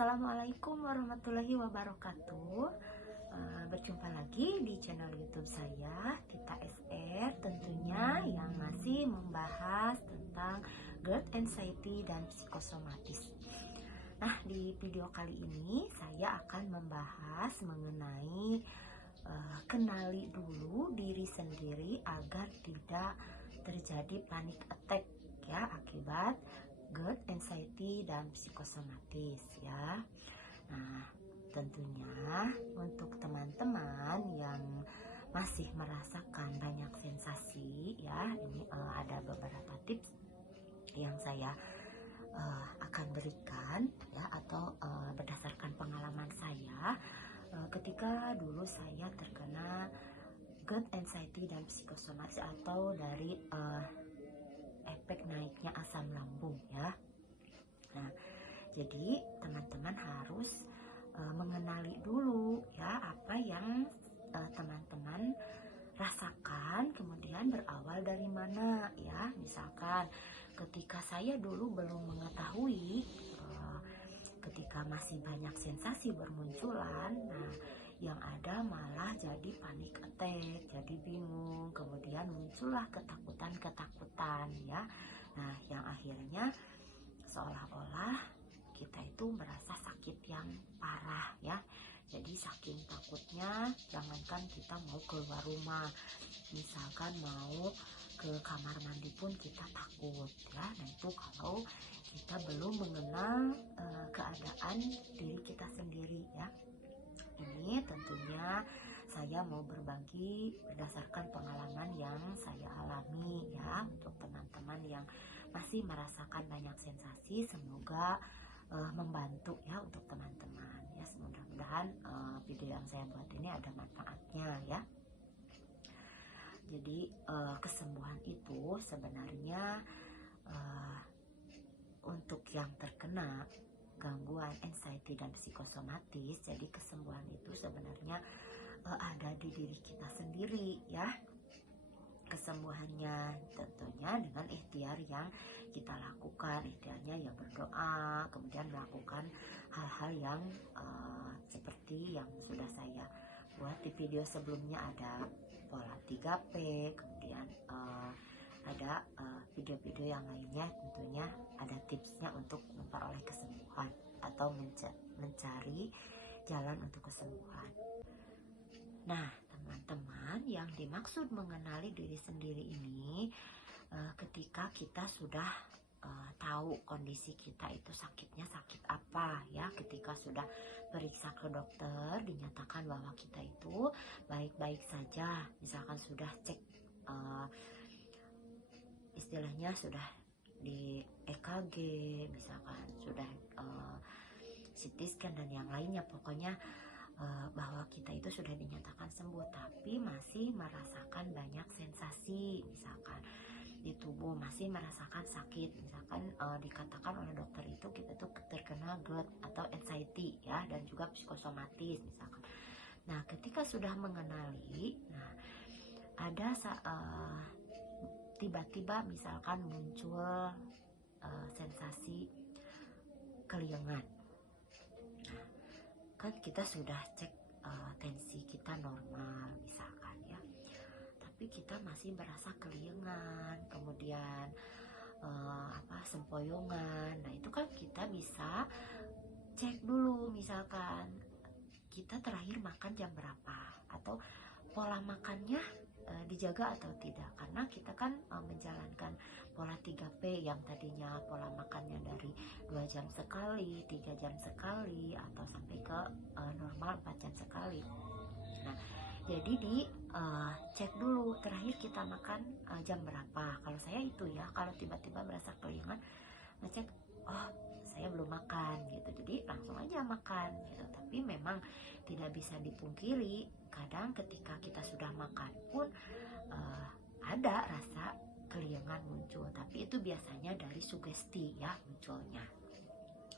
Assalamualaikum warahmatullahi wabarakatuh. Berjumpa lagi di channel YouTube saya, Tita SR, tentunya yang masih membahas tentang GERD, anxiety, dan psikosomatis. Nah, di video kali ini saya akan membahas mengenai kenali dulu diri sendiri agar tidak terjadi panic attack ya akibat GERD, anxiety, dan psikosomatis ya. Nah, tentunya untuk teman-teman yang masih merasakan banyak sensasi ya, ini ada beberapa tips yang saya akan berikan ya, atau berdasarkan pengalaman saya ketika dulu saya terkena GERD, anxiety, dan psikosomatis atau dari efek naiknya asam lambung ya. Nah, jadi teman-teman harus mengenali dulu ya apa yang teman-teman rasakan, kemudian berawal dari mana ya. Misalkan ketika saya dulu belum mengetahui, ketika masih banyak sensasi bermunculan, nah yang ada malah jadi panik attack, jadi bingung, kemudian muncullah ketakutan ya. Nah, yang akhirnya seolah-olah kita itu merasa sakit yang parah ya. Jadi saking takutnya, jangankan kita mau keluar rumah, misalkan mau ke kamar mandi pun kita takut ya. Nah, itu kalau kita belum mengenal keadaan diri kita sendiri ya. Ini tentunya saya mau berbagi berdasarkan pengalaman yang saya alami ya, untuk teman-teman yang masih merasakan banyak sensasi. Semoga membantu ya untuk teman-teman ya. Mudah-mudahan video yang saya buat ini ada manfaatnya ya. Jadi kesembuhan itu sebenarnya untuk yang terkena gangguan anxiety dan psikosomatis, jadi kesembuhan itu sebenarnya ada di diri kita sendiri ya. Kesembuhannya tentunya dengan ikhtiar yang kita lakukan, ikhtiarnya ya berdoa, kemudian melakukan hal-hal yang seperti yang sudah saya buat di video sebelumnya, ada pola 3P, kemudian ada video-video yang lainnya, tentunya ada tipsnya untuk memperoleh kesembuhan atau mencari jalan untuk kesembuhan. Nah, teman-teman, yang dimaksud mengenali diri sendiri ini ketika kita sudah tahu kondisi kita itu sakitnya sakit apa ya, ketika sudah periksa ke dokter dinyatakan bahwa kita itu baik-baik saja, misalkan sudah cek istilahnya sudah di EKG, misalkan sudah CT scan dan yang lainnya, pokoknya bahwa kita itu sudah dinyatakan sembuh, tapi masih merasakan banyak sensasi, misalkan di tubuh masih merasakan sakit, misalkan dikatakan oleh dokter itu kita tuh terkena GERD atau anxiety ya, dan juga psikosomatis misalkan. Nah, ketika sudah mengenali, nah ada tiba-tiba misalkan muncul sensasi keliengan. Nah, kan kita sudah cek tensi kita normal misalkan ya, tapi kita masih merasa keliengan, kemudian sempoyongan. Nah, itu kan kita bisa cek dulu, misalkan kita terakhir makan jam berapa, atau pola makannya dijaga atau tidak, karena kita kan menjalankan pola 3P yang tadinya pola makannya dari 2 jam sekali, 3 jam sekali, atau sampai ke normal 4 jam sekali. Nah, jadi cek dulu terakhir kita makan jam berapa. Kalau saya itu ya, kalau tiba-tiba merasa keliengan, ngecek, oh saya belum makan gitu, jadi langsung aja makan gitu. Tapi memang tidak bisa dipungkiri, kadang ketika kita sudah makan pun ada rasa keliengan muncul, tapi itu biasanya dari sugesti ya munculnya.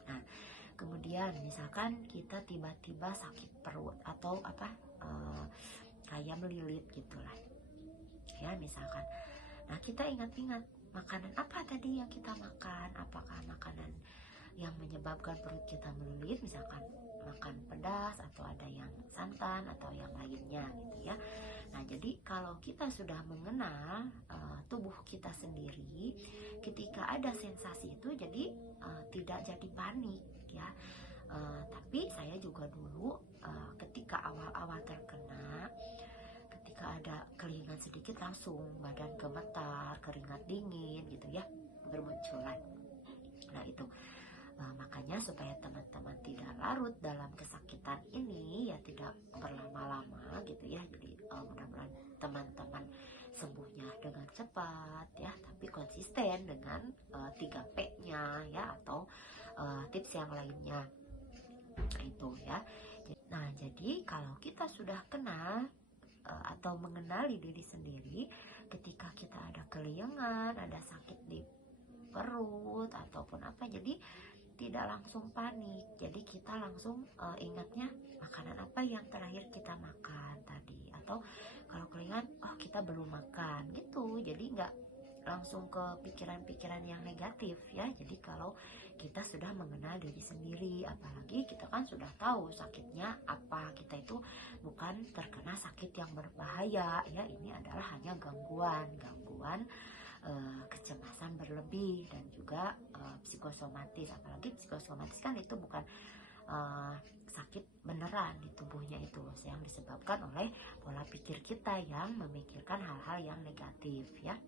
Nah, kemudian misalkan kita tiba-tiba sakit perut atau kayak melilit gitulah ya misalkan. Nah, kita ingat-ingat makanan apa tadi yang kita makan, apakah makanan yang menyebabkan perut kita melilit, misalkan makan pedas atau ada yang santan atau yang lainnya gitu ya. Nah, jadi kalau kita sudah mengenal tubuh kita sendiri, ketika ada sensasi itu jadi tidak jadi panik ya. Tapi saya juga dulu ketika awal-awal terkena, ketika ada kelingan sedikit langsung badan gemetar, keringat dingin gitu ya, bermunculan. Nah itu makanya supaya teman-teman tidak larut dalam kesakitan ini ya, tidak berlama-lama gitu ya. Jadi mudah-mudahan teman-teman sembuhnya dengan cepat ya, tapi konsisten dengan 3P-nya ya, atau tips yang lainnya. Nah, itu ya. Nah, jadi kalau kita sudah kenal atau mengenali diri sendiri, ketika kita ada keliengan, ada sakit di perut ataupun apa, jadi tidak langsung panik. Jadi kita langsung ingatnya makanan apa yang terakhir kita makan tadi, atau kalau keliengan, oh kita belum makan gitu. Jadi nggak langsung ke pikiran-pikiran yang negatif ya. Jadi kalau kita sudah mengenal diri sendiri, apalagi kita kan sudah tahu sakitnya apa, kita itu bukan terkena sakit yang berbahaya ya, ini adalah hanya gangguan kecemasan berlebih dan juga psikosomatis. Apalagi psikosomatis kan itu bukan sakit beneran di tubuhnya, itu yang disebabkan oleh pola pikir kita yang memikirkan hal-hal yang negatif ya.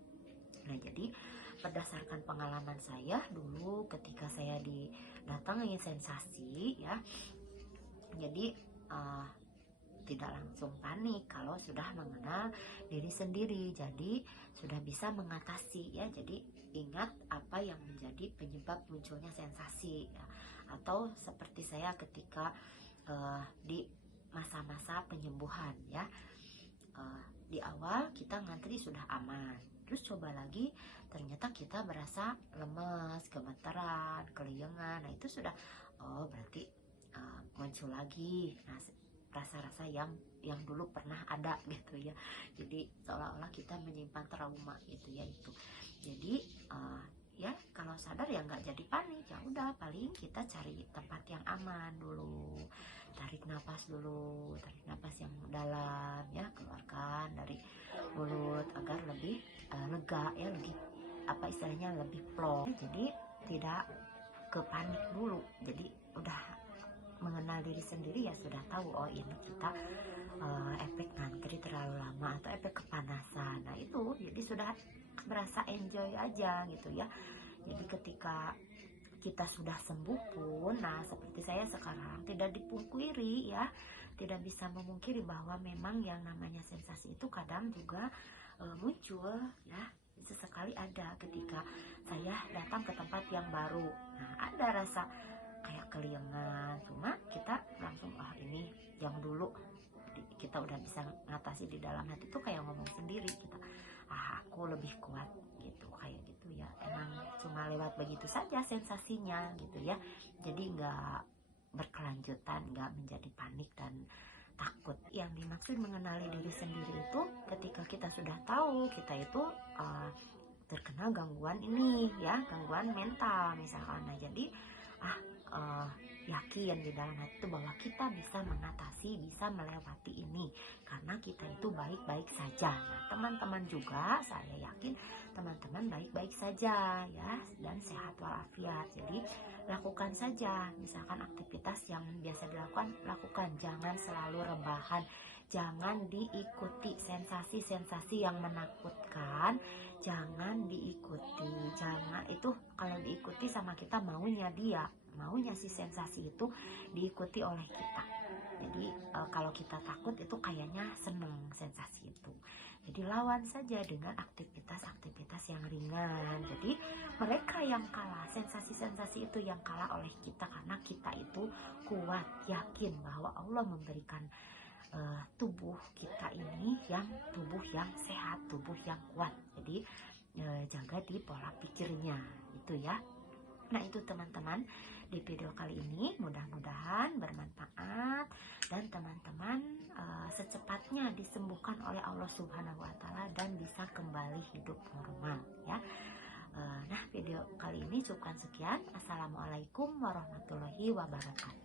Nah, jadi berdasarkan pengalaman saya dulu ketika saya didatangi sensasi ya, jadi tidak langsung panik kalau sudah mengenal diri sendiri, jadi sudah bisa mengatasi ya. Jadi ingat apa yang menjadi penyebab munculnya sensasi ya. Atau seperti saya ketika di masa-masa penyembuhan ya, di awal kita ngantri sudah aman, terus coba lagi ternyata kita berasa lemes, gemeteran, keliengan. Nah itu sudah, oh berarti muncul lagi rasa-rasa yang dulu pernah ada gitu ya. Jadi seolah-olah kita menyimpan trauma gitu ya itu. Jadi ya kalau sadar ya nggak jadi panik, ya udah paling kita cari tempat yang aman dulu, tarik nafas dulu, tarik nafas yang dalam ya, keluarkan dari mulut agar lebih lega ya, lebih apa istilahnya, lebih plong. Jadi tidak ke panik dulu. Jadi udah mengenal diri sendiri ya, sudah tahu oh ini kita efek ngantri terlalu lama atau efek kepanasan. Nah itu jadi sudah berasa enjoy aja gitu ya. Jadi ketika kita sudah sembuh pun, nah seperti saya sekarang tidak dipungkiri ya, tidak bisa memungkiri bahwa memang yang namanya sensasi itu kadang juga muncul ya, sesekali ada ketika saya datang ke tempat yang baru. Nah ada rasa kayak keliengan, cuma kita langsung ini yang dulu kita udah bisa ngatasi di dalam hati tuh, kayak ngomong sendiri kita, aku lebih kuat gitu, kayak gitu ya. Emang cuma lewat begitu saja sensasinya gitu ya. Jadi nggak berkelanjutan, nggak menjadi panik dan takut. Yang dimaksud mengenali diri sendiri itu ketika kita sudah tahu kita itu terkena gangguan ini ya, gangguan mental misalkan. Nah jadi yakin di dalam hati itu bahwa kita bisa mengatasi, bisa melewati ini karena kita itu baik-baik saja. Nah teman-teman juga, saya yakin teman-teman baik-baik saja ya, dan sehat walafiat. Jadi lakukan saja, misalkan aktivitas yang biasa dilakukan, lakukan. Jangan selalu rebahan, jangan diikuti sensasi-sensasi yang menakutkan, jangan diikuti. Jangan, itu kalau diikuti sama kita maunya si sensasi itu diikuti oleh kita. Jadi kalau kita takut itu kayaknya seneng sensasi itu. Jadi lawan saja dengan aktivitas-aktivitas yang ringan. Jadi mereka yang kalah, sensasi-sensasi itu yang kalah oleh kita, karena kita itu kuat, yakin bahwa Allah memberikan tubuh kita ini yang tubuh yang sehat, tubuh yang kuat. Jadi jaga di pola pikirnya itu ya. Nah itu teman-teman, di video kali ini mudah-mudahan bermanfaat dan teman-teman secepatnya disembuhkan oleh Allah Subhanahu wa Ta'ala dan bisa kembali hidup normal ya. Nah, video kali ini cukupkan sekian. Assalamualaikum warahmatullahi wabarakatuh.